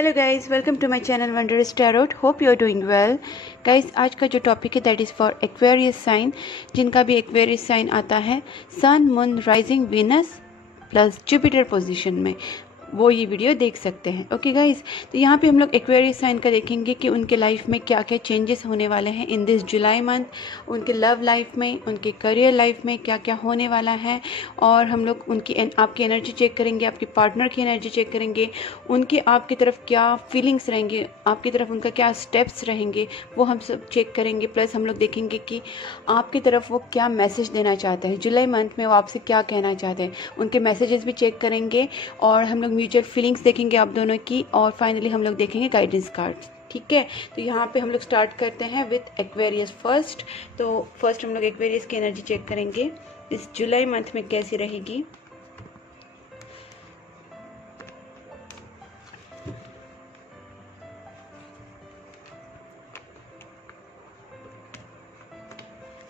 Hello guys, welcome to my channel Wondrous Tarot. Hope you are doing well. Guys, आज का जो topic है that is for Aquarius sign, जिनका भी Aquarius sign आता है sun, moon, rising, Venus plus Jupiter position में, वो ये वीडियो देख सकते हैं। ओके गाइस, तो यहाँ पे हम लोग एक्वेरियस साइन का देखेंगे कि उनके लाइफ में क्या क्या चेंजेस होने वाले हैं इन दिस जुलाई मंथ, उनके लव लाइफ में, उनके करियर लाइफ में क्या क्या होने वाला है। और हम लोग उनकी आपकी एनर्जी चेक करेंगे, आपके पार्टनर की एनर्जी चेक करेंगे, उनके आपकी तरफ क्या फीलिंग्स रहेंगे, आपकी तरफ उनका क्या स्टेप्स रहेंगे, वो हम सब चेक करेंगे। प्लस हम लोग देखेंगे कि आपकी तरफ वो क्या मैसेज देना चाहते हैं जुलाई मंथ में, वो आपसे क्या कहना चाहते हैं, उनके मैसेजेस भी चेक करेंगे। और हम लोग म्यूचुअल फीलिंग्स देखेंगे आप दोनों की, और फाइनली हम लोग देखेंगे गाइडेंस कार्ड्स। ठीक है, तो यहाँ पे हम लोग स्टार्ट करते हैं विथ एक्वेरियस फर्स्ट। तो फर्स्ट हम लोग एक्वेरियस की एनर्जी चेक करेंगे इस जुलाई मंथ में कैसी रहेगी।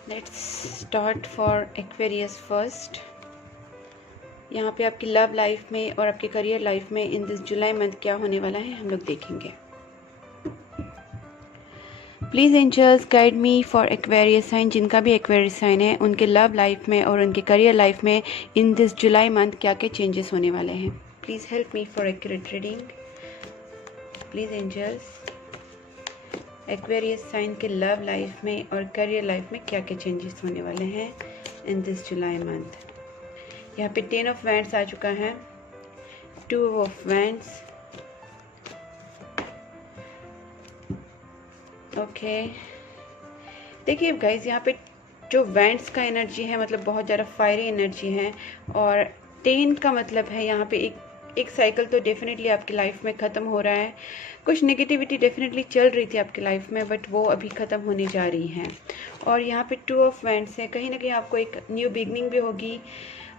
Let's start for Aquarius first. यहाँ पे आपकी लव लाइफ में और आपके करियर लाइफ में इन दिस जुलाई मंथ क्या होने वाला है हम लोग देखेंगे। Please angels guide me for Aquarius sign, जिनका भी एक्वेरियस साइन है उनके लव लाइफ में और उनके करियर लाइफ में इन दिस जुलाई मंथ क्या क्या चेंजेस होने वाले हैं। Please help me for accurate reading. Please angels, Aquarius sign के लव लाइफ में और करियर लाइफ में क्या क्या चेंजेस होने वाले हैं इन दिस जुलाई मंथ। यहाँ पे 10 ऑफ वैंड्स आ चुका है, 2 ऑफ वैंड्स, ओके। देखिए गाइज, यहाँ पे जो वैंड्स का एनर्जी है मतलब बहुत ज़्यादा फायरी एनर्जी है, और 10 का मतलब है यहाँ पे एक साइकिल तो डेफिनेटली आपकी लाइफ में ख़त्म हो रहा है। कुछ नेगेटिविटी डेफिनेटली चल रही थी आपकी लाइफ में, बट वो अभी ख़त्म होने जा रही है। और यहाँ पे 2 ऑफ वैंड्स है, कहीं ना कहीं आपको एक न्यू बिगनिंग भी होगी।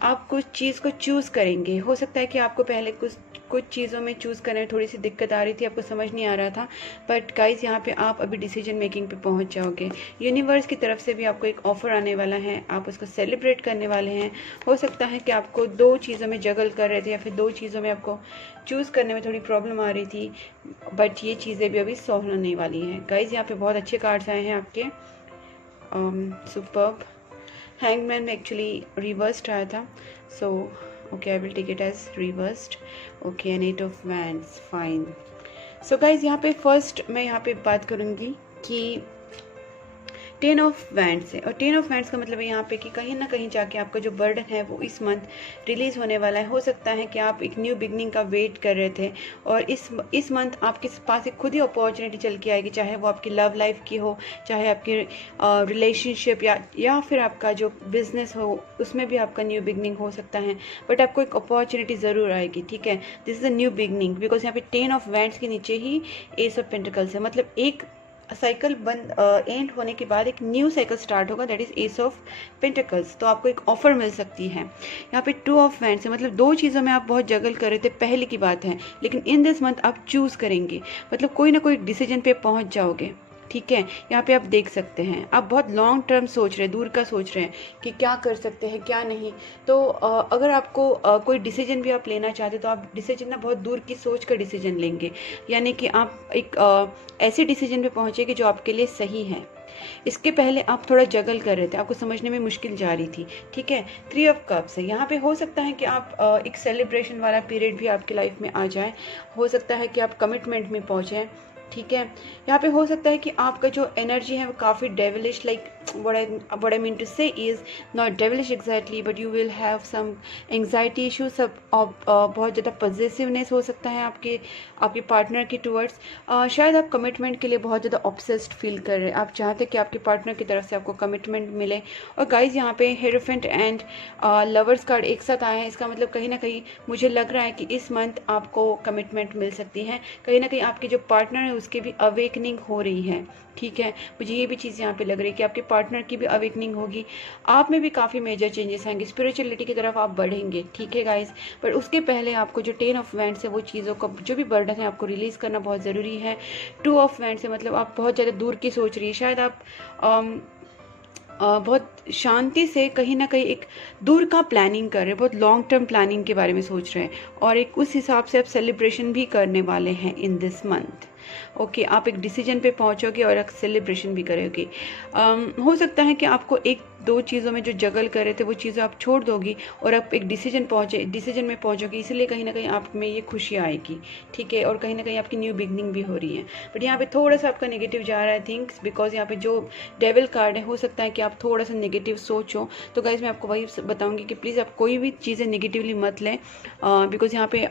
आप कुछ चीज़ को चूज़ करेंगे। हो सकता है कि आपको पहले कुछ चीज़ों में चूज़ करने में थोड़ी सी दिक्कत आ रही थी, आपको समझ नहीं आ रहा था, बट गाइस यहाँ पे आप अभी डिसीजन मेकिंग पे पहुँच जाओगे। यूनिवर्स की तरफ से भी आपको एक ऑफ़र आने वाला है, आप उसको सेलिब्रेट करने वाले हैं। हो सकता है कि आपको 2 चीज़ों में जगल कर रहे थे या फिर 2 चीज़ों में आपको चूज़ करने में थोड़ी प्रॉब्लम आ रही थी, बट ये चीज़ें भी अभी सॉल्व होने वाली हैं। गाइस यहाँ पे बहुत अच्छे कार्ड्स आए हैं आपके, सुपर्ब। हैंगमैन में एक्चुअली रिवर्स्ड आया था, so okay, I will take it as reversed. Okay, and 8 of wands, fine. So guys, यहाँ पे फर्स्ट मैं यहाँ पे बात करूँगी कि 10 ऑफ वैंड्स है, और 10 ऑफ वैंड्स का मतलब है यहाँ पे कि कहीं ना कहीं जाके आपका जो बर्डन है वो इस मंथ रिलीज़ होने वाला है। हो सकता है कि आप एक न्यू बिगनिंग का वेट कर रहे थे, और इस मंथ आपके पास एक खुद ही अपॉर्चुनिटी चल के आएगी, चाहे वो आपकी लव लाइफ की हो, चाहे आपकी रिलेशनशिप या फिर आपका जो बिजनेस हो, उसमें भी आपका न्यू बिगनिंग हो सकता है। बट आपको एक अपॉर्चुनिटी ज़रूर आएगी, ठीक है। This is a new beginning, because यहाँ पे 10 ऑफ वैंड्स के नीचे ही एस ऑफ पेंटिकल्स है, मतलब एक साइकिल बंद एंड होने के बाद एक न्यू साइकिल स्टार्ट होगा, that is S of pentacles. तो आपको एक ऑफर मिल सकती है। यहाँ पे 2 ऑफ वैंड्स है, मतलब 2 चीज़ों में आप बहुत जगल कर रहे थे पहले की बात है, लेकिन इन दिस मंथ आप चूज़ करेंगे, मतलब कोई ना कोई डिसीजन पे पहुँच जाओगे, ठीक है। यहाँ पे आप देख सकते हैं आप बहुत लॉन्ग टर्म सोच रहे हैं, दूर का सोच रहे हैं कि क्या कर सकते हैं क्या नहीं। तो अगर आपको कोई डिसीजन भी आप लेना चाहते तो आप डिसीजन ना बहुत दूर की सोच कर डिसीजन लेंगे, यानी कि आप एक ऐसे डिसीजन पे पहुँचेंगे जो आपके लिए सही है। इसके पहले आप थोड़ा जगल कर रहे थे, आपको समझने में मुश्किल जा रही थी, ठीक है। 3 ऑफ कप्स है, यहाँ पे हो सकता है कि आप एक सेलिब्रेशन वाला पीरियड भी आपकी लाइफ में आ जाए, हो सकता है कि आप कमिटमेंट में पहुँचें, ठीक है। यहाँ पे हो सकता है कि आपका जो एनर्जी है वो काफ़ी devilish, like what I mean to say is not devilish exactly, but you will have some anxiety issues, सब बहुत ज़्यादा पॉजिटिवनेस हो सकता है आपके पार्टनर के टूवर्ड्स। शायद आप कमिटमेंट के लिए बहुत ज़्यादा ऑब्सेस्ड फील कर रहे हैं, आप चाहते हैं कि आपके पार्टनर की तरफ से आपको कमिटमेंट मिले। और गाइज यहाँ पे हेरोफेंट एंड लवर्स कार्ड एक साथ आए हैं, इसका मतलब कहीं ना कहीं मुझे लग रहा है कि इस मंथ आपको कमिटमेंट मिल सकती है, कहीं ना कहीं आपके जो पार्टनर है उसकी भी अवेकनिंग हो रही है, ठीक है। मुझे ये भी चीज़ यहाँ पे लग रही है कि आपके पार्टनर की भी अवेकनिंग होगी, आप में भी काफ़ी मेजर चेंजेस आएंगे, स्पिरिचुअलिटी की तरफ आप बढ़ेंगे, ठीक है गाइस। पर उसके पहले आपको जो 10 ऑफ वैंड्स है वो चीज़ों का जो भी बर्डन है आपको रिलीज़ करना बहुत ज़रूरी है। 2 ऑफ वैंड्स है, मतलब आप बहुत ज़्यादा दूर की सोच रही है, शायद आप बहुत शांति से कहीं ना कहीं एक दूर का प्लानिंग कर रहे हैं, बहुत लॉन्ग टर्म प्लानिंग के बारे में सोच रहे हैं, और एक उस हिसाब से आप सेलिब्रेशन भी करने वाले हैं इन दिस मंथ। ओके, आप एक डिसीजन पे पहुंचोगे और एक सेलिब्रेशन भी करोगे। हो सकता है कि आपको एक दो चीज़ों में जो जगल कर रहे थे वो चीज़ें आप छोड़ दोगी और आप एक डिसीजन में पहुंचोगे, इसलिए कहीं ना कहीं आप में ये खुशी आएगी, ठीक है, और कहीं ना कहीं आपकी न्यू बिगनिंग भी हो रही है। बट यहाँ पे थोड़ा सा आपका नेगेटिव जा रहा है थिंग्स, बिकॉज यहाँ पे जो डेविल कार्ड है, हो सकता है कि आप थोड़ा सा नेगेटिव सोचो। तो गाइज मैं आपको वही बताऊंगी कि प्लीज़ आप कोई भी चीज़ें नेगेटिवली मत लें, बिकॉज यहाँ पे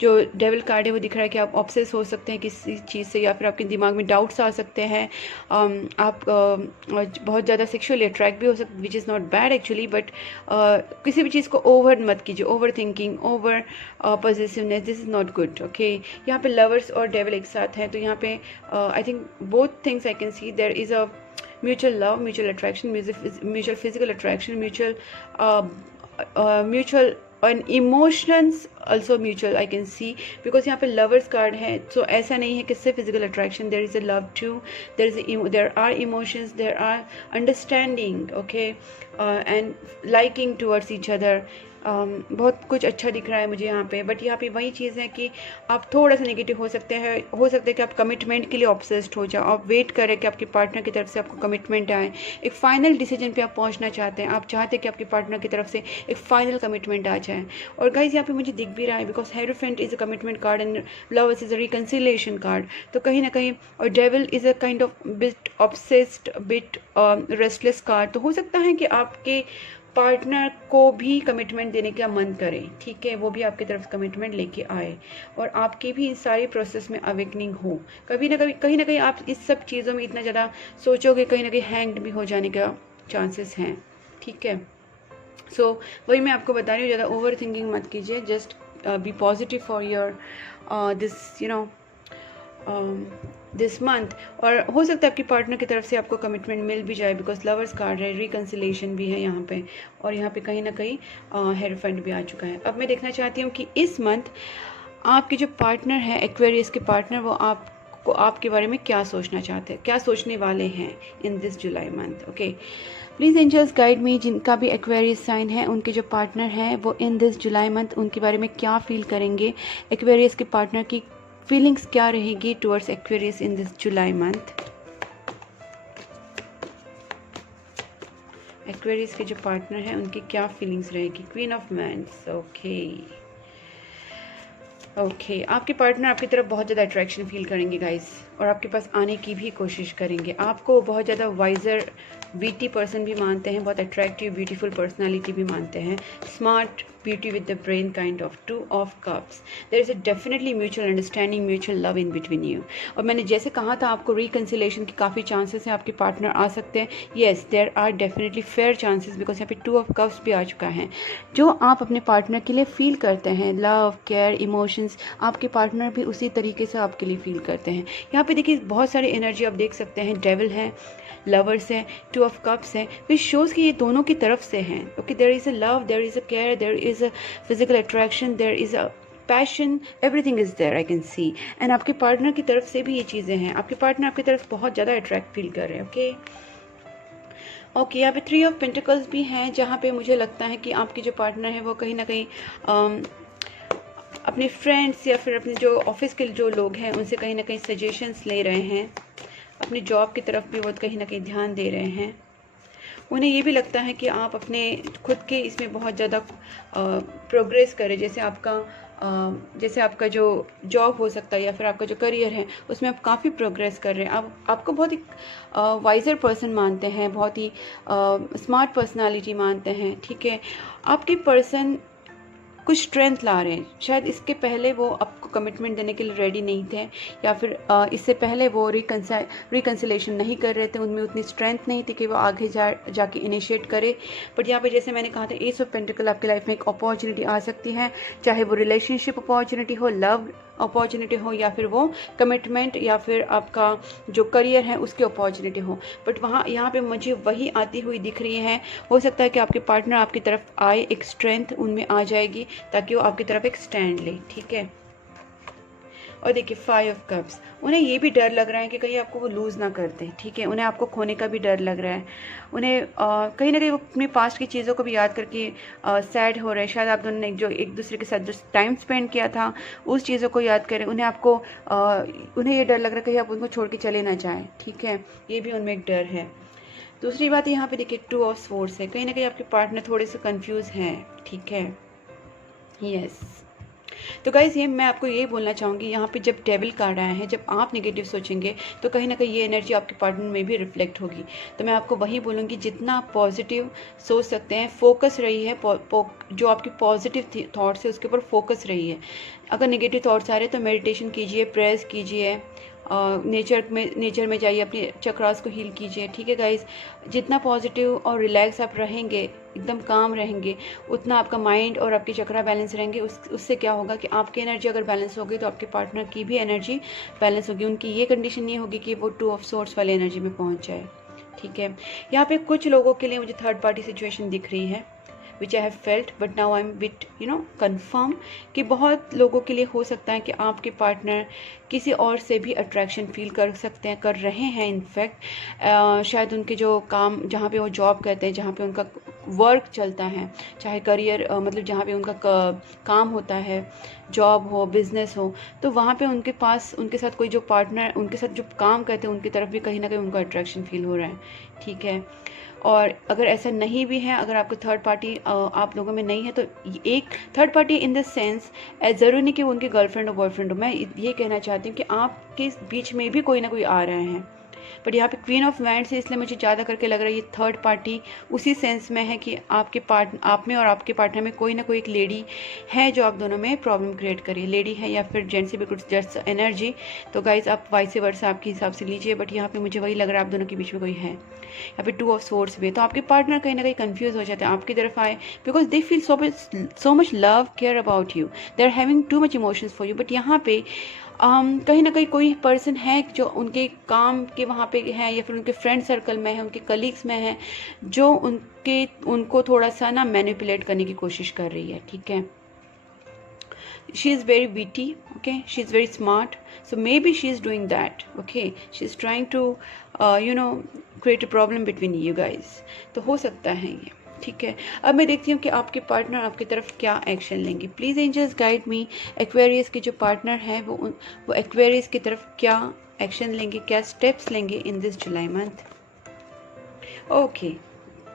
जो डेविल कार्ड है वो दिख रहा है कि आप ऑब्सेस हो सकते हैं किसी चीज़ से, या फिर आपके दिमाग में डाउट्स आ सकते हैं, आप बहुत ज़्यादा सेक्शुअली अट्रैक्ट भी हो सकते, which is not bad actually, but किसी भी चीज़ को ओवर मत कीजिए, over thinking, over positiveness, this is not good. Okay, यहाँ पे लवर्स और डेविल एक साथ हैं, तो यहाँ पे I think both things I can see, there is a mutual love, mutual attraction, mutual physical attraction, mutual and emotions also mutual I can see, because यहाँ पे lovers card है, so ऐसा नहीं है कि सिर्फ physical attraction, there is a love too, there are emotions, there are understanding, okay, and liking towards each other, बहुत कुछ अच्छा दिख रहा है मुझे यहाँ पे। बट यहाँ पे वही चीज़ है कि आप थोड़ा सा नेगेटिव हो सकते हैं, हो सकता है कि आप कमिटमेंट के लिए ऑब्सेस्ड हो जाओ, आप वेट करें कि आपके पार्टनर की तरफ से आपको कमिटमेंट आए, एक फाइनल डिसीजन पे आप पहुँचना चाहते हैं, आप चाहते हैं कि आपके पार्टनर की तरफ से एक फाइनल कमिटमेंट आ जाए। और गाइज यहाँ पे मुझे दिख भी रहा है, because hierophant is a commitment card and lovers is a reconciliation card, तो कहीं ना कहीं, और devil is a kind of bit obsessed, bit restless card, तो हो सकता है कि आपके पार्टनर को भी कमिटमेंट देने का मन करे, ठीक है, वो भी आपकी तरफ कमिटमेंट लेके आए, और आपकी भी इस सारी प्रोसेस में अवेकनिंग हो। कभी ना कभी कहीं ना कहीं आप इस सब चीज़ों में इतना ज़्यादा सोचोगे, कहीं ना कहीं हैंग्ड भी हो जाने का चांसेस हैं, ठीक है। सो वही मैं आपको बता रही हूँ, ज़्यादा ओवर थिंकिंग मत कीजिए, just be positive for your this this month. और हो सकता है आपकी पार्टनर की तरफ से आपको कमिटमेंट मिल भी जाए, बिकॉज लवर्स कार्ड है, रिकन्सिलेशन भी है यहाँ पे, और यहाँ पे कहीं ना कहीं हेरोफेंट भी आ चुका है। अब मैं देखना चाहती हूँ कि इस मंथ आपके जो पार्टनर है, एक्वेरियस के पार्टनर, वो आपको आपके बारे में क्या सोचना चाहते हैं, क्या सोचने वाले हैं in this July month. Okay, please angels guide me, जिनका भी एक्वेरियस साइन है, उनके जो पार्टनर हैं वो इन दिस जुलाई मंथ उनके बारे में क्या फील करेंगे, एक्वेरियस के पार्टनर की फीलिंग्स क्या रहेगी towards Aquarius in this July month. Aquarius के जो पार्टनर हैं उनकी क्या फीलिंग्स रहेगी, क्वीन ऑफ मैंस। ओके, आपके पार्टनर आपकी तरफ बहुत ज़्यादा अट्रैक्शन फील करेंगे गाइस, और आपके पास आने की भी कोशिश करेंगे। आपको बहुत ज़्यादा वाइजर विटी पर्सन भी मानते हैं, बहुत अट्रैक्टिव ब्यूटीफुल पर्सनालिटी भी मानते हैं, smart beauty with the brain kind of, 2 of cups, there is a definitely mutual understanding, mutual love in between you. और मैंने जैसे कहा था आपको रिकन्सिलेशन की काफ़ी चांसेस हैं, आपके पार्टनर आ सकते हैं। Yes, there are definitely fair chances, because यहाँ पे 2 ऑफ कप्स भी आ चुका है। जो आप अपने पार्टनर के लिए फील करते हैं, लव, केयर, इमोशंस, आपके पार्टनर भी उसी तरीके से आपके लिए फील करते हैं। यहाँ पे देखिए बहुत सारी एनर्जी आप देख सकते हैं, डेविल है, लवर्स है, 2 ऑफ कप्स है, विच शोज़ कि ये दोनों की तरफ से हैं। Okay, there is a love, there is a care, there is a physical attraction, there is a passion, everything is there I can see. And आपके पार्टनर की तरफ से भी ये चीज़ें हैं, आपके पार्टनर आपकी तरफ बहुत ज़्यादा अट्रैक्ट फील कर रहे हैं। ओके, यहाँ पे 3 ऑफ पेंटिकल्स भी हैं, जहाँ पे मुझे लगता है कि आपके जो पार्टनर है वो कहीं ना कहीं अपने फ्रेंड्स या फिर अपने जो ऑफिस के जो लोग हैं उनसे कहीं ना कहीं सजेशंस ले रहे हैं, अपनी जॉब की तरफ भी वो कहीं ना कहीं ध्यान दे रहे हैं। उन्हें ये भी लगता है कि आप अपने खुद के इसमें बहुत ज़्यादा प्रोग्रेस करें, जैसे आपका जो जॉब हो सकता है या फिर आपका जो करियर है उसमें आप काफ़ी प्रोग्रेस कर रहे हैं। आपको बहुत ही वाइजर पर्सन मानते हैं, बहुत ही स्मार्ट पर्सनालिटी मानते हैं, ठीक है। आपके पर्सन कुछ स्ट्रेंथ ला रहे हैं, शायद इसके पहले वो आपको कमिटमेंट देने के लिए रेडी नहीं थे, या फिर इससे पहले वो रिकन्सिलेशन नहीं कर रहे थे, उनमें उतनी स्ट्रेंथ नहीं थी कि वो आगे जाके इनिशिएट करे। बट यहाँ पे जैसे मैंने कहा था, एस ऑफ पेंटिकल आपकी लाइफ में एक अपॉर्चुनिटी आ सकती है, चाहे वो रिलेशनशिप अपॉर्चुनिटी हो, लव अपॉर्चुनिटी हो, या फिर वो कमिटमेंट या फिर आपका जो करियर है उसकी अपॉर्चुनिटी हो। बट यहाँ पे मुझे वही आती हुई दिख रही है। हो सकता है कि आपके पार्टनर आपकी तरफ आए, एक स्ट्रेंथ उनमें आ जाएगी ताकि वो आपकी तरफ एक स्टैंड ले, ठीक है। और देखिए 5 ऑफ कप्स, उन्हें ये भी डर लग रहा है कि कहीं आपको वो लूज़ ना कर दें, ठीक है, उन्हें आपको खोने का भी डर लग रहा है, उन्हें कहीं ना कहीं वो अपनी पास्ट की चीज़ों को भी याद करके सैड हो रहे हैं। शायद आप दोनों ने जो एक दूसरे के साथ जो टाइम स्पेंड किया था उस चीज़ों को याद करें, उन्हें ये डर लग रहा है कहीं आप उनको छोड़ के चले ना जाएँ, ठीक है, ये भी उनमें एक डर है। दूसरी बात यहाँ पे देखिए 2 ऑफ स्वॉर्ड्स है, कहीं ना कहीं आपके पार्टनर थोड़े से कंफ्यूज हैं, ठीक है, यस। तो गाइज़ ये मैं आपको ये बोलना चाहूँगी, यहाँ पे जब डेविल कार्ड आया है, जब आप नेगेटिव सोचेंगे तो कहीं ना कहीं ये एनर्जी आपके पार्टनर में भी रिफ्लेक्ट होगी। तो मैं आपको वही बोलूँगी, जितना आप पॉजिटिव सोच सकते हैं, फोकस रही है, जो आपकी पॉजिटिव थॉट्स है उसके ऊपर फोकस रही है। अगर नेगेटिव थॉट्स आ रहे हैं तो मेडिटेशन कीजिए, प्रेयर्स कीजिए, नेचर में जाइए, अपने चक्रास को हील कीजिए, ठीक है गाइज। जितना पॉजिटिव और रिलैक्स आप रहेंगे, एकदम काम रहेंगे, उतना आपका माइंड और आपके चक्रा बैलेंस रहेंगे। उससे क्या होगा कि आपकी एनर्जी अगर बैलेंस होगी तो आपके पार्टनर की भी एनर्जी बैलेंस होगी। उनकी ये कंडीशन नहीं होगी कि वो 2 ऑफ स्वॉर्ड्स वाले एनर्जी में पहुंच जाए, ठीक है। यहाँ पे कुछ लोगों के लिए मुझे थर्ड पार्टी सिचुएशन दिख रही है, which I have felt, but now I am bit confirm कि बहुत लोगों के लिए हो सकता है कि आपके पार्टनर किसी और से भी अट्रैक्शन फील कर सकते हैं, कर रहे हैं इनफैक्ट। शायद उनके जो काम, जहाँ पे वो जॉब करते हैं, जहाँ पे उनका वर्क चलता है, चाहे करियर मतलब जहाँ पे उनका काम होता है, जॉब हो, बिजनेस हो, तो वहाँ पे उनके पास उनके साथ कोई जो पार्टनर उनके साथ जो काम करते हैं उनकी तरफ भी कहीं ना कहीं उनको अट्रैक्शन फील हो रहा है, ठीक है। और अगर ऐसा नहीं भी है, अगर आपको थर्ड पार्टी आप लोगों में नहीं है, तो एक third party in the sense ज़रूरी नहीं कि वो उनकी गर्लफ्रेंड और बॉयफ्रेंड हो। मैं ये कहना चाहती हूँ कि आपके बीच में भी कोई ना कोई आ रहे हैं, बट यहाँ पे क्वीन ऑफ वैंड्स है, इसलिए मुझे ज़्यादा करके लग रहा है ये थर्ड पार्टी उसी सेंस में है कि आप में और आपके पार्टनर में कोई ना कोई एक लेडी है जो आप दोनों में प्रॉब्लम क्रिएट करिए। लेडी है या फिर जेंट्स से भी कुछ जस्ट एनर्जी। तो गाइज आप वाइस वर्सा आपके हिसाब से लीजिए, बट यहाँ पे मुझे वही लग रहा है आप दोनों के बीच में कोई है। यहाँ पे 2 ऑफ स्वॉर्ड्स भी है, तो आपके पार्टनर कहीं ना कहीं कंफ्यूज हो जाते हैं, आपकी तरफ आए because they feel so much love care about you, they are having too much emotions for you. But यहाँ पे कहीं ना कहीं कोई पर्सन है जो उनके काम के वहाँ पे है या फिर उनके फ्रेंड सर्कल में है, उनके कलीग्स में है, जो उनको थोड़ा सा ना मैनिपुलेट करने की कोशिश कर रही है, ठीक है। she is very witty, okay, she is very smart, so maybe she is doing that, okay, she is trying to create a problem between you guys। तो हो सकता है ये, ठीक है। अब मैं देखती हूँ कि आपके पार्टनर आपकी तरफ क्या एक्शन लेंगे। Please angels guide me, Aquarius के जो पार्टनर है वो एक्वेरियस की तरफ क्या एक्शन लेंगे, क्या स्टेप्स लेंगे इन this July month. Okay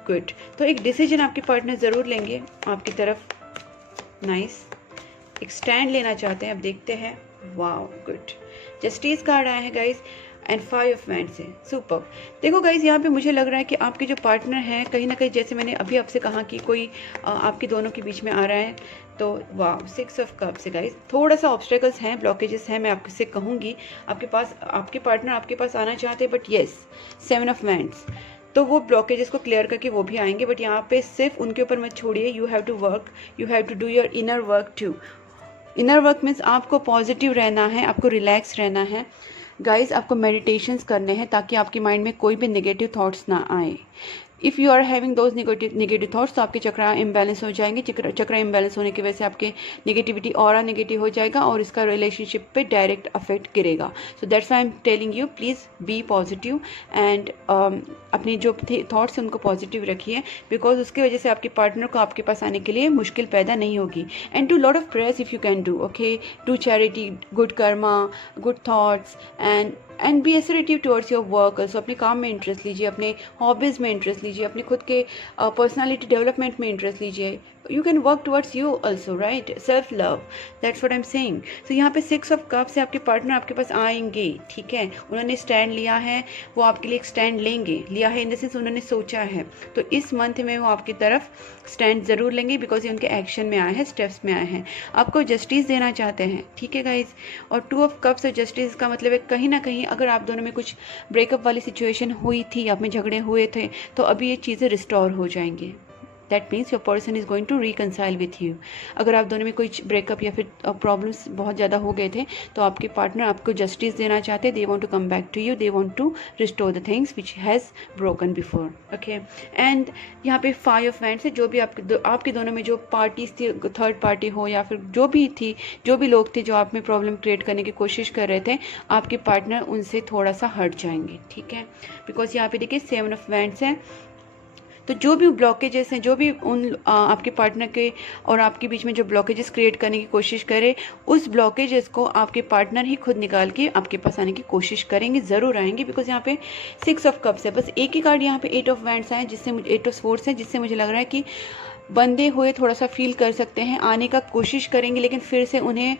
good, तो एक डिसीजन आपके पार्टनर ज़रूर लेंगे आपकी तरफ, नाइस, एक स्टैंड लेना चाहते हैं। अब देखते हैं, वाओ गुड, जस्टिस कार्ड आया है गाइज एंड 5 ऑफ वैंड्स है, सुपर। देखो गाइज यहाँ पे मुझे लग रहा है कि आपके जो पार्टनर है कहीं ना कहीं, जैसे मैंने अभी आपसे कहा कि कोई आपके दोनों के बीच में आ रहा है, तो वाह 6 ऑफ कप्स है गाइज। थोड़ा सा ऑब्स्टेकल्स हैं, ब्लॉकेजेस हैं, मैं आपसे कहूँगी आपके पार्टनर आपके पास आना चाहते हैं, बट येस 7 ऑफ वैंड्स, तो वो ब्लॉकेजेस को क्लियर करके वो भी आएंगे। बट यहाँ पे सिर्फ उनके ऊपर मत छोड़िए, you have to do your inner work too. Inner work means आपको पॉजिटिव रहना है, आपको रिलैक्स रहना है गाइज, आपको मेडिटेशंस करने हैं ताकि आपके माइंड में कोई भी नेगेटिव थॉट्स ना आए। If you are having those negative thoughts तो आपके चक्रा इम्बैलेंस हो जाएंगे। चक्रा इम्बैलेंस होने की वजह से आपके नेगेटिविटी और नेगेटिव हो जाएगा और इसका रिलेशनशिप पे डायरेक्ट अफेक्ट गिरेगा। So that's I am telling you, please be positive and अपने जो थॉट्स हैं उनको पॉजिटिव रखिए, बिकॉज उसकी वजह से आपके पार्टनर को आपके पास आने के लिए मुश्किल पैदा नहीं होगी। And do lot of prayers if you can do, okay, do charity, good karma, good thoughts and be assertive towards your work. Also अपने काम में इंटरेस्ट लीजिए, अपने हॉबीज़ में इंटरेस्ट लीजिए, अपने खुद के पर्सनालिटी डेवलपमेंट में इंटरेस्ट लीजिए। you can work towards you also, right? self love, that's what I'm saying। so यहाँ पे 6 of cups से आपके पार्टनर आपके पास आएंगे, ठीक है, उन्होंने स्टैंड लिया है, वो आपके लिए एक स्टैंड लेंगे, लिया है इन द सेंस उन्होंने सोचा है, तो इस मंथ में वो आपकी तरफ स्टैंड ज़रूर लेंगे, बिकॉज ये उनके एक्शन में आए हैं, स्टेप्स में आए हैं, आपको जस्टिस देना चाहते हैं, ठीक है गाइज। और 2 of cups और जस्टिस का मतलब है कहीं ना कहीं अगर आप दोनों में कुछ ब्रेकअप वाली सिचुएशन हुई थी, आप में झगड़े हुए थे, तो अभी ये चीज़ें रिस्टोर हो जाएंगी, that means your person is going to reconcile with you. अगर आप दोनों में कोई ब्रेकअप या फिर प्रॉब्लम्स बहुत ज़्यादा हो गए थे तो आपके पार्टनर आपको जस्टिस देना चाहते हैं, they want to come back to you, they want to restore the things which has broken before. Okay, and यहाँ पे 5 ऑफ वैंड्स है। जो भी आपके दोनों में जो पार्टीज थी, थर्ड पार्टी हो या फिर जो भी थी, जो भी लोग थे जो आप में प्रॉब्लम क्रिएट करने की कोशिश कर रहे थे, आपके पार्टनर उनसे थोड़ा सा हट जाएंगे, ठीक है। बिकॉज यहाँ पे देखिए 7 ऑफ वैंड्स है। तो जो भी ब्लॉकेजेस हैं, जो भी उन आपके पार्टनर के और आपके बीच में जो ब्लॉकेजेस क्रिएट करने की कोशिश करे, उस ब्लॉकेजेस को आपके पार्टनर ही खुद निकाल के आपके पास आने की कोशिश करेंगे, ज़रूर आएंगे। बिकॉज यहाँ पे 6 ऑफ कप्स है, बस एक ही कार्ड यहाँ पे 8 ऑफ वैंड्स आए, जिससे 8 ऑफ स्वॉर्ड्स है, जिससे मुझे लग रहा है कि बंदे हुए थोड़ा सा फील कर सकते हैं, आने का कोशिश करेंगे, लेकिन फिर से उन्हें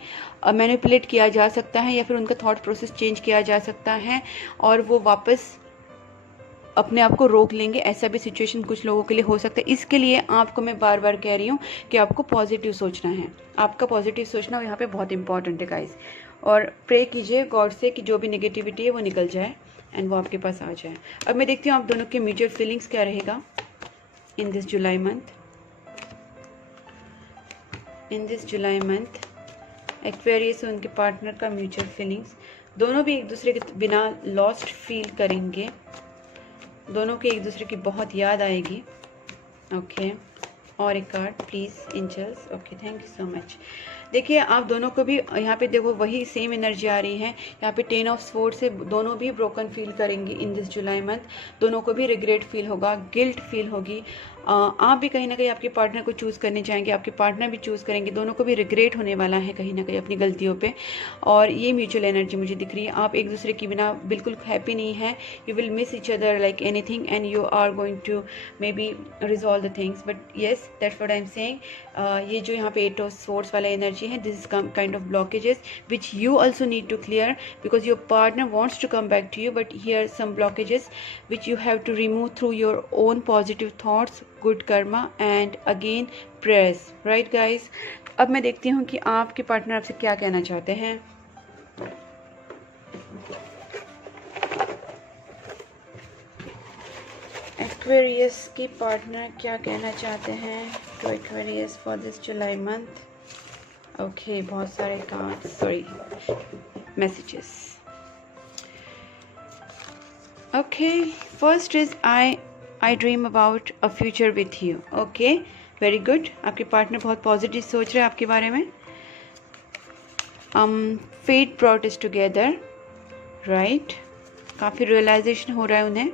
मैनिपुलेट किया जा सकता है या फिर उनका थॉट प्रोसेस चेंज किया जा सकता है और वो वापस अपने आप को रोक लेंगे। ऐसा भी सिचुएशन कुछ लोगों के लिए हो सकता है। इसके लिए आपको मैं बार बार कह रही हूँ कि आपको पॉजिटिव सोचना है। आपका पॉजिटिव सोचना यहाँ पे बहुत इंपॉर्टेंट है गाइस। और प्रे कीजिए गॉड से कि जो भी नेगेटिविटी है वो निकल जाए एंड वो आपके पास आ जाए। अब मैं देखती हूँ आप दोनों के म्यूचुअल फीलिंग्स क्या रहेगा इन this July month. In this July month Aquarius और उनके पार्टनर का म्यूचुअल फीलिंग्स, दोनों भी एक दूसरे के बिना लॉस्ट फील करेंगे, दोनों को एक दूसरे की बहुत याद आएगी। ओके, और एक card please angels. Okay, thank you so much. देखिए आप दोनों को भी यहाँ पे देखो वही सेम एनर्जी आ रही है। यहाँ पे 10 ऑफ स्वॉर्ड्स से दोनों भी ब्रोकन फील करेंगे इन दिस जुलाई मंथ। दोनों को भी रिग्रेट फील होगा, गिल्ट फील होगी। आप भी कहीं ना कहीं आपके पार्टनर को चूज़ करने चाहेंगे, आपके पार्टनर भी चूज़ करेंगे। दोनों को भी रिग्रेट होने वाला है कहीं ना कहीं अपनी गलतियों पे। और ये म्यूचुअल एनर्जी मुझे दिख रही है। आप एक दूसरे के बिना बिल्कुल हैप्पी नहीं है। You will miss each other like anything and you are going to may be resolve the things, but yes that's what I am saying. ये जो यहाँ पे 8 ऑफ स्वॉर्ड्स वाला एनर्जी है, this is kind of blockages which you also need to clear because your partner wants to come back to you, but here some blockages which you have to remove through your own positive thoughts, good Karma and again prayers, right guys. अब मैं देखती हूँ कि आपके partner आपसे क्या कहना चाहते हैं। एक्वेरियस की पार्टनर क्या कहना चाहते हैं to Aquarius for this July month. Okay, बहुत सारे card, sorry, messages. Okay, first is I dream about a future with you. Okay, very good. आपके पार्टनर बहुत पॉजिटिव सोच रहे हैं आपके बारे में। Fate brought us together, right. काफ़ी रियलाइजेशन हो रहा है उन्हें।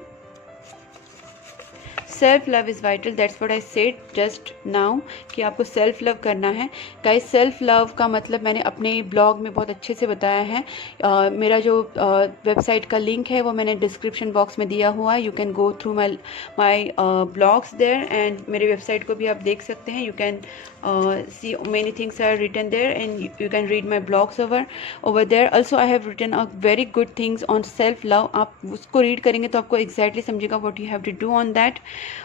Self love is vital, that's what I said just now कि आपको सेल्फ लव करना है। गाइस, सेल्फ लव का मतलब मैंने अपने ब्लॉग में बहुत अच्छे से बताया है। मेरा जो वेबसाइट का लिंक है वो मैंने डिस्क्रिप्शन बॉक्स में दिया हुआ है। You can go through my blogs there and मेरे वेबसाइट को भी आप देख सकते हैं। You can see many things are written there and you can read my blogs over there. Also I have written a very good things on self love. आप उसको read करेंगे तो आपको exactly समझेगा what you have to do on that.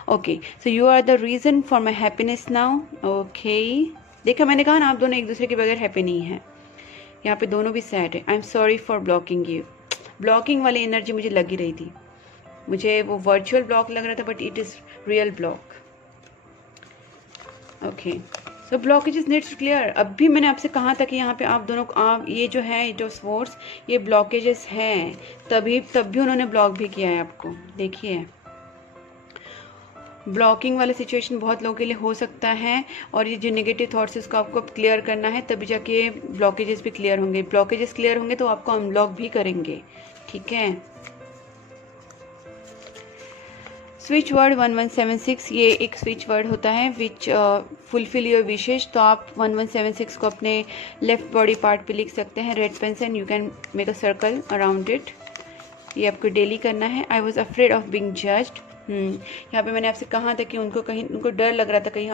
Okay, so you are the reason for my happiness now. Okay, देखा, मैंने कहा ना आप दोनों एक दूसरे के बगैर हैप्पी नहीं है। यहाँ पे दोनों भी सैड है। I am sorry for blocking you. Blocking वाली एनर्जी मुझे लगी रही थी, मुझे वो वर्चुअल ब्लॉक लग रहा था but it is real block. Okay, so blockages needs to clear. अब भी मैंने आपसे कहा था कि यहाँ पे आप दोनों आप ये जो है 8 ऑफ स्वॉर्ड्स, ये ब्लॉकेजेस हैं, तब भी उन्होंने ब्लॉक भी किया है आपको। देखिए, ब्लॉकिंग वाला सिचुएशन बहुत लोगों के लिए हो सकता है और ये जो नेगेटिव थॉट्स है उसको आपको क्लियर करना है, तभी जाके ब्लॉकेजेस भी क्लियर होंगे। ब्लॉकेजेस क्लियर होंगे तो आपको अनब्लॉक भी करेंगे, ठीक है। स्विच वर्ड 1176, ये एक स्विच वर्ड होता है विच फुलफिल योर विशेष। तो आप 1176 को अपने लेफ्ट बॉडी पार्ट पे लिख सकते हैं रेड पेन से and you can make a circle around it. ये आपको डेली करना है। I was afraid of being judged. यहाँ पे मैंने आपसे कहा था कि उनको डर लग रहा था कहीं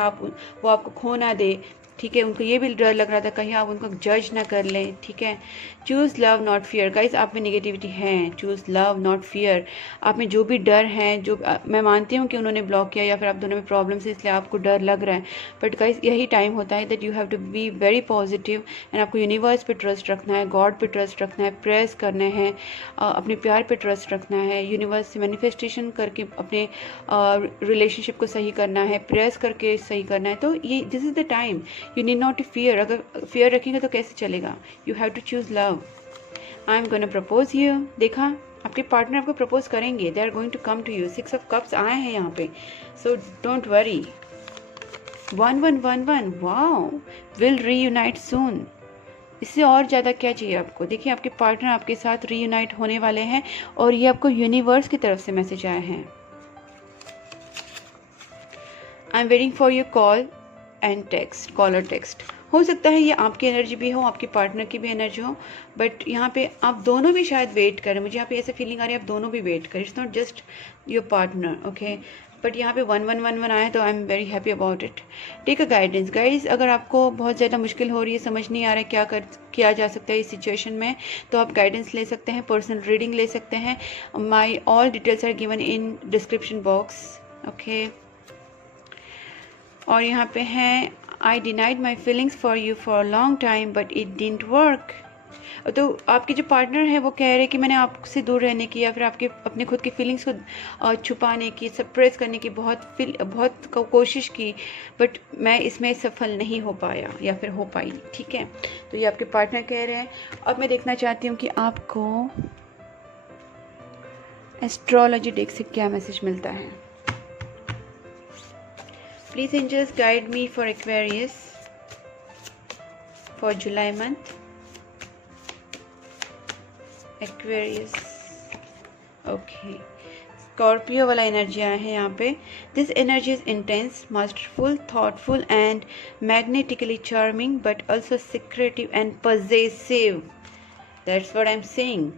वो आपको खो ना दे, ठीक है, उनको ये भी डर लग रहा था कहीं आप उनको जज ना कर लें, ठीक है। Choose love not fear guys, आप में नेगेटिविटी है, चूज़ लव नॉट फियर। आप में जो भी डर है, जो मैं मानती हूँ कि उन्होंने ब्लॉक किया या फिर आप दोनों में प्रॉब्लम्स है इसलिए आपको डर लग रहा है, बट गाइज यही टाइम होता है that you have to be very positive and आपको यूनिवर्स पे ट्रस्ट रखना है, गॉड पे ट्रस्ट रखना है, प्रेयर्स करने हैं, अपने प्यार पे ट्रस्ट रखना है, यूनिवर्स से मैनिफेस्टेशन करके अपने रिलेशनशिप को सही करना है, प्रेयर्स करके सही करना है। तो ये this is the time, you need not to fear. अगर फियर रखेंगे तो कैसे चलेगा, you have to choose love. I am gonna propose you, देखा आपके पार्टनर आपको प्रपोज करेंगे, they are going to come to you. 6 of cups आए हैं यहाँ पे, so don't worry. 1111, wow, will reunite soon. इससे और ज़्यादा क्या चाहिए आपको। देखिए आपके पार्टनर आपके साथ रीयूनाइट होने वाले हैं और ये आपको यूनिवर्स की तरफ से मैसेज आए हैं। I am waiting for your call and text, call और टेक्स्ट। हो सकता है ये आपकी एनर्जी भी हो, आपके पार्टनर की भी एनर्जी हो, बट यहाँ पे आप दोनों भी शायद वेट करें। मुझे यहाँ पे ऐसे फीलिंग आ रही है आप दोनों भी वेट करें, it's not just your partner, okay. But यहाँ पे 1111 आए तो I am very happy about it. Take a guidance guys, अगर आपको बहुत ज़्यादा मुश्किल हो रही है, समझ नहीं आ रहा है किया जा सकता है इस सिचुएशन में, तो आप गाइडेंस ले सकते हैं, पर्सनल रीडिंग ले सकते हैं। My all details are given in description box, okay. और यहाँ पे हैं I denied my feelings for you for a long time but it didn't work। तो आपके जो पार्टनर है वो कह रहे हैं कि मैंने आपसे दूर रहने की या फिर आपके अपने खुद की फीलिंग्स को छुपाने की, सप्रेस करने की बहुत कोशिश की, बट मैं इसमें सफल नहीं हो पाया या फिर हो पाई, ठीक है। तो ये आपके पार्टनर कह रहे हैं। अब मैं देखना चाहती हूँ कि आपको एस्ट्रोलॉजी डेक से क्या मैसेज मिलता है। Please angels guide me for Aquarius for July month. Aquarius, okay. Scorpio वाला एनर्जी आया है यहाँ पे। This energy is intense, masterful, thoughtful and magnetically charming but also secretive and possessive. That's what I'm saying.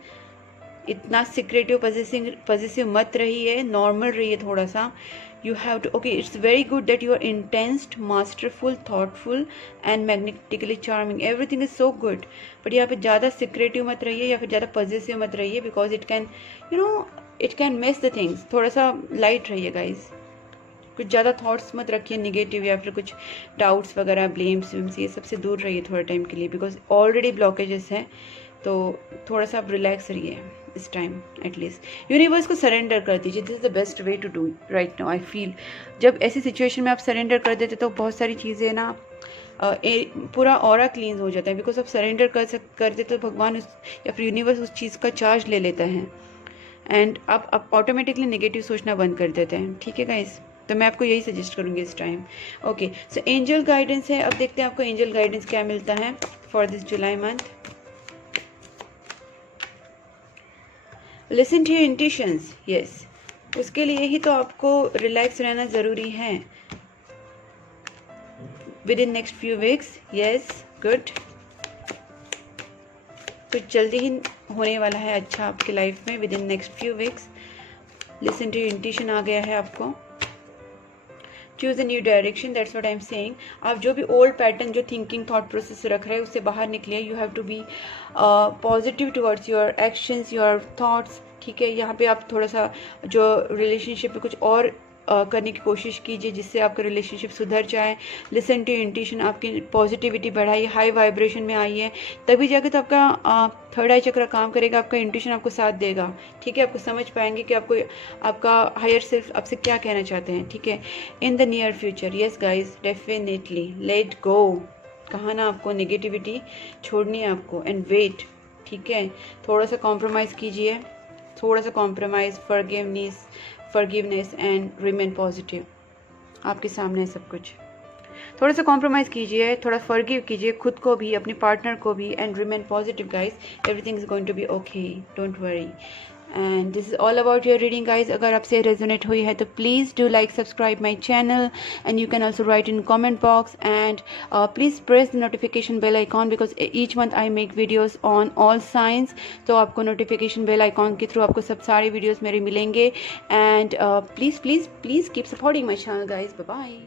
इतना secretive positive मत रहिए, normal रहिए थोड़ा सा। You have to, okay, it's very good that you are intense, masterful, thoughtful and magnetically charming, everything is so good. But यहाँ पे ज़्यादा secretive मत रहिए या फिर ज़्यादा पॉजिटिव मत रहिए, because it can it can miss the things. थोड़ा सा लाइट रहिए गाइज, कुछ ज़्यादा थॉट्स मत रखिए नेगेटिव या फिर कुछ डाउट्स वगैरह, ब्लेम्स वेम्स, ये सबसे दूर रहिए थोड़ा टाइम के लिए, बिकॉज ऑलरेडी ब्लॉकेजेस हैं। तो थोड़ा सा आप रिलैक्स रहिए इस टाइम, एटलीस्ट यूनिवर्स को सरेंडर कर दीजिए। This is the best way to do right now I feel. जब ऐसी सिचुएशन में आप सरेंडर कर देते तो बहुत सारी चीज़ें ना पूरा ऑरा क्लीन हो जाता है, बिकॉज आप सरेंडर कर देते तो भगवान या फिर यूनिवर्स उस चीज़ का चार्ज ले लेता है एंड आप ऑटोमेटिकली नेगेटिव सोचना बंद कर देते हैं, ठीक है गाइस। तो मैं आपको यही सजेस्ट करूँगी इस टाइम, ओके। सो एंजल गाइडेंस है, अब देखते हैं आपको एंजल गाइडेंस क्या मिलता है for this July month. Listen to your intuitions, yes, उसके लिए ही तो आपको रिलैक्स रहना ज़रूरी है। Within next few weeks, yes, good, कुछ जल्दी ही होने वाला है अच्छा आपकी लाइफ में within next few weeks. Listen to your intuition आ गया है आपको। Choose a new direction, that's what I am saying. आप जो भी ओल्ड पैटर्न, जो थिंकिंग थॉट प्रोसेस रख रहे हैं उससे बाहर निकलिए। You have to be positive towards your actions, your thoughts, ठीक है। यहाँ पे आप थोड़ा सा जो रिलेशनशिप में कुछ और करने की कोशिश कीजिए जिससे आपका रिलेशनशिप सुधर जाए। लिसन टू इंट्यूशन, आपकी पॉजिटिविटी बढ़ाइए, हाई वाइब्रेशन में आइए, तभी जाके तो आपका थर्ड आई चक्र काम करेगा, आपका इंट्यूशन आपको साथ देगा, ठीक है। आपको समझ पाएंगे कि आपको आपका हायर सेल्फ आपसे क्या कहना चाहते हैं, ठीक है। In the near future, yes guys, definitely let go, कहा ना आपको नेगेटिविटी छोड़नी है आपको, एंड वेट, ठीक है। थोड़ा सा कॉम्प्रोमाइज़ कीजिए, थोड़ा सा compromise, forgiveness and remain positive. आपके सामने है सब कुछ। थोड़ा सा कॉम्प्रोमाइज़ कीजिए, थोड़ा फॉरगिव कीजिए खुद को भी, अपने पार्टनर को भी, and remain positive guys, everything is going to be okay, don't worry. And this is all about your reading guys. अगर आपसे रेजोनेट हुई है तो please do like, subscribe my channel, and you can also write in comment box, and please press the notification bell icon, because each month I make videos on all science. तो आपको notification bell icon के through आपको सब सारे videos मेरे मिलेंगे। And please please please keep supporting my channel guys. Bye bye.